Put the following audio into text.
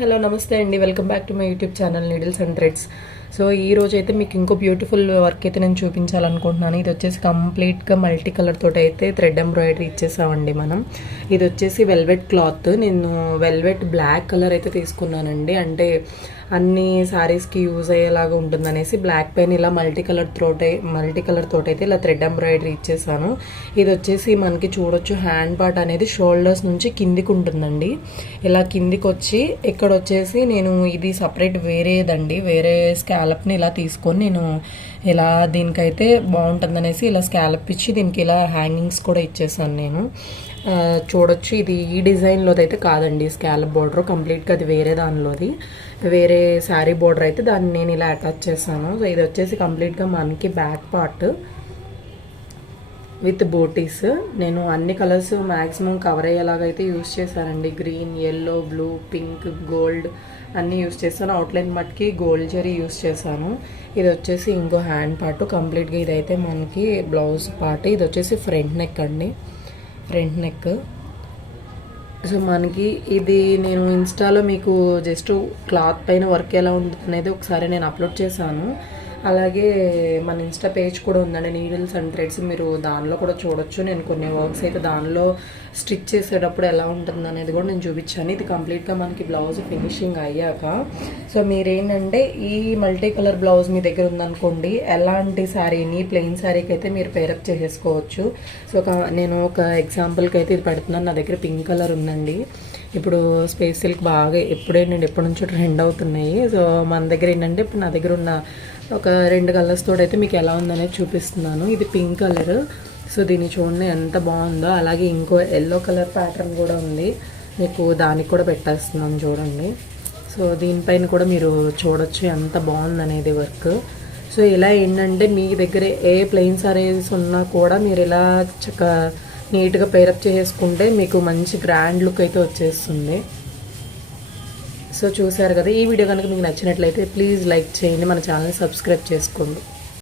Hello నమస్తే అండి, welcome back to my YouTube channel needles and threads. So ఈ రోజు అయితే మీకు ఇంకో బ్యూటిఫుల్ వర్క్ అయితే నేను చూపించాలనుకుంటున్నాను. ఇది వచ్చేసి కంప్లీట్గా మల్టీ కలర్ తోటి అయితే థ్రెడ్ ఎంబ్రాయిడరీ ఇచ్చేసామండి మనం. ఇది వచ్చేసి వెల్వెట్ క్లాత్. నేను వెల్వెట్ బ్లాక్ కలర్ అయితే తీసుకున్నానండి, అంటే అన్ని శారీస్కి యూజ్ అయ్యేలాగా ఉంటుందనేసి బ్లాక్ పైన ఇలా మల్టీ కలర్ తోటి అయితే ఇలా థ్రెడ్ ఎంబ్రాయిడరీ ఇచ్చేసాను. ఇది వచ్చేసి మనకి చూడొచ్చు హ్యాండ్ పార్ట్ అనేది షోల్డర్స్ నుంచి కిందికి ఉంటుందండి. ఇలా కిందికి వచ్చి ఇక్కడ వచ్చేసి నేను ఇది సపరేట్ వేరేదండి, వేరే స్కాలప్ని ఇలా తీసుకొని నేను ఇలా దీనికైతే బాగుంటుందనేసి ఇలా స్కాలప్ ఇచ్చి దీనికి ఇలా హ్యాంగింగ్స్ కూడా ఇచ్చేసాను నేను. చూడొచ్చు ఇది ఈ డిజైన్లోది అయితే కాదండి స్కాలప్ బోర్డర్, కంప్లీట్గా అది వేరే దానిలోది, వేరే శారీ బోర్డర్ అయితే దాన్ని నేను ఇలా అటాచ్ చేశాను. సో ఇది వచ్చేసి కంప్లీట్గా మనకి బ్యాక్ పార్ట్ విత్ బోటీస్. నేను అన్ని కలర్స్ మ్యాక్సిమం కవర్ అయ్యేలాగైతే యూస్ చేశానండి. Green, yellow, blue, pink, gold అన్నీ యూస్ చేశాను. అవుట్లైన్ మట్టికి గోల్డ్ జరీ యూస్ చేశాను. ఇది వచ్చేసి ఇంకో హ్యాండ్ పార్ట్ కంప్లీట్గా. ఇదైతే మనకి బ్లౌజ్ పార్ట్. ఇది వచ్చేసి ఫ్రంట్ నెక్ అండి, ఫ్రంట్ నెక్. సో మనకి ఇది నేను ఇన్స్టాలో మీకు జస్ట్ క్లాత్ పైన వర్క్ ఎలా ఉంటుంది అనేది ఒకసారి నేను అప్లోడ్ చేశాను. అలాగే మన ఇన్స్టా పేజ్ కూడా ఉందండి, నీడిల్స్ అండ్ థ్రెడ్స్. మీరు దానిలో కూడా చూడొచ్చు. నేను కొన్ని వర్క్స్ అయితే దానిలో స్టిచ్ చేసేటప్పుడు ఎలా ఉంటుంది అనేది కూడా నేను చూపించాను. ఇది కంప్లీట్గా మనకి బ్లౌజ్ ఫినిషింగ్ అయ్యాక, సో మీరేంటంటే ఈ మల్టీ కలర్ బ్లౌజ్ మీ దగ్గర ఉందనుకోండి, ఎలాంటి శారీని ప్లెయిన్ శారీకి అయితే మీరు పేరప్ చేసేసుకోవచ్చు. సో నేను ఒక ఎగ్జాంపుల్కి అయితే ఇది పెడుతున్నాను. నా దగ్గర పింక్ కలర్ ఉందండి. ఇప్పుడు స్పేస్ సిల్క్ బాగా ఎప్పటి నుంచో ట్రెండ్ అవుతున్నాయి. సో మన దగ్గర ఏంటంటే ఇప్పుడు నా దగ్గర ఉన్న ఒక 2 కలర్స్ తోటి అయితే మీకు ఎలా ఉందనేది చూపిస్తున్నాను. ఇది పింక్ కలర్. సో దీన్ని చూడండి ఎంత బాగుందో. అలాగే ఇంకో ఎల్లో కలర్ ప్యాటర్న్ కూడా ఉంది, మీకు దానికి కూడా పెట్టేస్తున్నాను చూడండి. సో దీనిపైన కూడా మీరు చూడొచ్చు ఎంత బాగుందనేది వర్క్. సో ఇలా ఏంటంటే మీ దగ్గర ఏ ప్లెయిన్ సారీస్ ఉన్నా కూడా మీరు ఇలా చక్కగా నీట్గా పేరప్ చేసుకుంటే మీకు మంచి గ్రాండ్ లుక్ అయితే వచ్చేస్తుంది. సో చూసారు కదా, ఈ వీడియో కనుక మీకు నచ్చినట్లయితే ప్లీజ్ లైక్ చేయండి, మన ఛానల్ని సబ్స్క్రైబ్ చేసుకోండి.